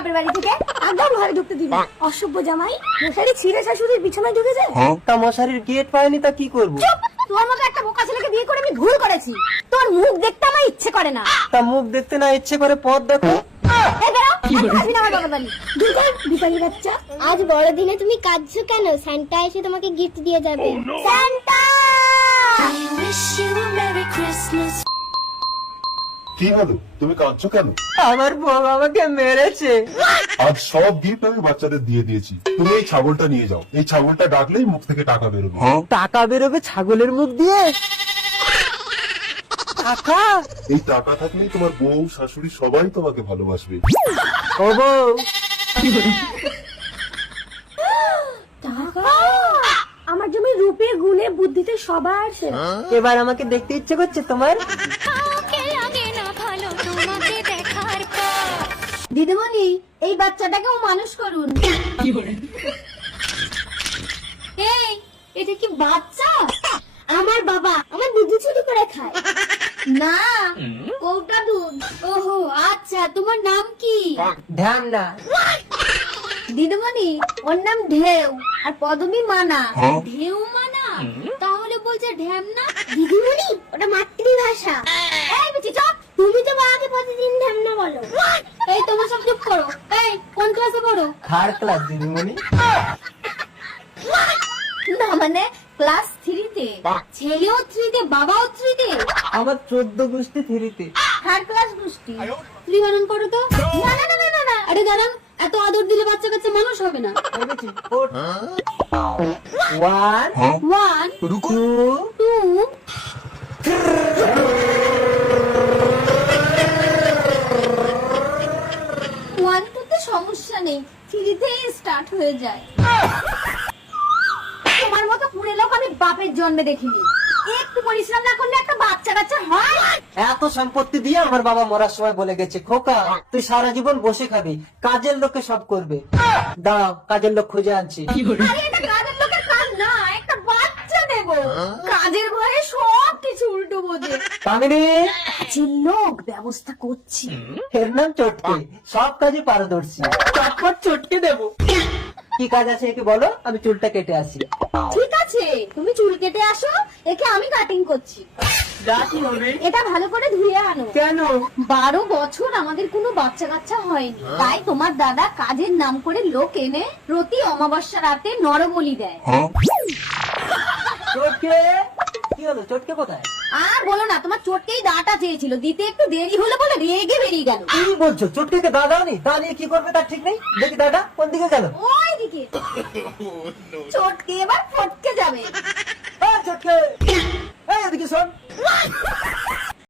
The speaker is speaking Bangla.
বাপের বাড়ি থেকে? একদম ঘরে ঢুকতে দিবি অসভ্য জামাই। মশারি ছিঁড়ে শাশুড়ির বিছানায় ঢুকেছে। তা মশারির গেট পায়নি, তা কি করবো? তোর মতো একটা বোকা ছেলেকে বিয়ে করে আমি ভুল করেছি। তোর মুখ দেখতে আমার ইচ্ছে করে না। তা মুখ দেখতে না ইচ্ছে করে পথ দেখো। আজ বড়দিনে তুমি কাঁদছো কেন? সান্টা এসে তোমাকে গিফট দিয়ে যাবে। সান্টা! কি হলো, তুমি কাঁদছো কেন? আমার বউ আমাকে মেরেছে। আজ সব গিফট আমি বাচ্চাদের দিয়ে দিয়েছি। তুমি এই ছাগলটা নিয়ে যাও, এই ছাগলটা ডাকলেই মুখ থেকে টাকা বেরোবে। টাকা বেরোবে ছাগলের মুখ দিয়ে? টাকা? এই টাকা থাকলেই তোমার বউ শাশুড়ি সবাই তোমাকে ভালোবাসবে। ও বউ, আমার জমি রূপে গুণে বুদ্ধিতে সবার সেরা। এবার আমাকে দেখতে ইচ্ছে করছে তোমার? দিদিমণি, এই বাচ্চাটাকেও মানুষ করুন। এই, এটা কি বাচ্চা? আমার বাবা আমার দুধ চুরি করে খায়। না, ওটা দুধ। ওহো আচ্ছা, তোমার নাম কি? ধ্যান না। দিদিমণি, ওর নাম ঢেউ আর পদমী মানা। ঢেউ মানা? তাহলে বলছে ঢ্যামনা। দিদিমণি, ওটা মাতৃভাষা। এই বিচি চুপ। তুমি তো বাবাকে প্রতিদিন ঢ্যামনা বলো। এই তোমার সব চুপ করো। এই কোন ক্লাসে পড়ো? থার্ড ক্লাস দিদিমণি। না মানে ক্লাস 3-তে। ছেলেও 3-তে, বাবাও 3-তে। আমার 14 গোষ্ঠী থ্রিতে। থার্ড ক্লাস গোষ্ঠী। তুই বানান করো তো। না না না না না, আরে দাঁড়ান, এত আদর দিলে বাচ্চা কাচ্চা মানুষ হবে না। 1 1 2 1 2 তে সমস্যা নেই, 3-তেই স্টার্ট হয়ে যায়। তোমার মতো পুরে লোক আমি বাপের জন্মে দেখিনি। একটু পরিশ্রম না করলে একটা বাচ্চা কাচ্চা হয়? এত সম্পত্তি দিয়ে আমার বাবা মরার সময় বলে গেছে, খোকা তুই সারা জীবন বসে খাবি, কাজের লোকে সব করবে। দাঁড়াও, কাজের লোক খুঁজে আনছি। আরে এটা কাজের লোকের কাজ না, একটা বাচ্চা দেব। কাজের ভয়ে সব কিছু উল্টো বোঝে। কামিনী, কাজের লোক ব্যবস্থা করছি। এর নাম চটকে, সব কাজে পারদর্শী। চটপট চটকে দেবো। কি কাজ আছে একে বলো, আমি চুলটা কেটে আসি। ঠিক আছে, তুমি চুল কেটে আসো, একে আমি কাটিং করছি। এটা ভালো করে ধুয়ে আনো। কেন? 12 বছর আমাদের কোনো বাচ্চা কাচ্চা হয়নি, তাই তোমার দাদা কাজের নাম করে লোক এনে প্রতি অমাবস্যা রাতে নরবলি দেয়। চটকে? কি হলো, চটকে কোথায়? আর বলো না, তোমার চোটকেই দাঁটা চেয়েছিল, দিতে একটু দেরি হলো বলে রেগে বেরিয়ে গেল। কি বলছো, চটকে দাদা নেই? তা নিয়ে কি করবে তার ঠিক নেই। দেখি দাদা কোন দিকে গেল। ওই দিকে। চোটকে এবার ফটকে যাবে। চটকে, এদিকে শোন।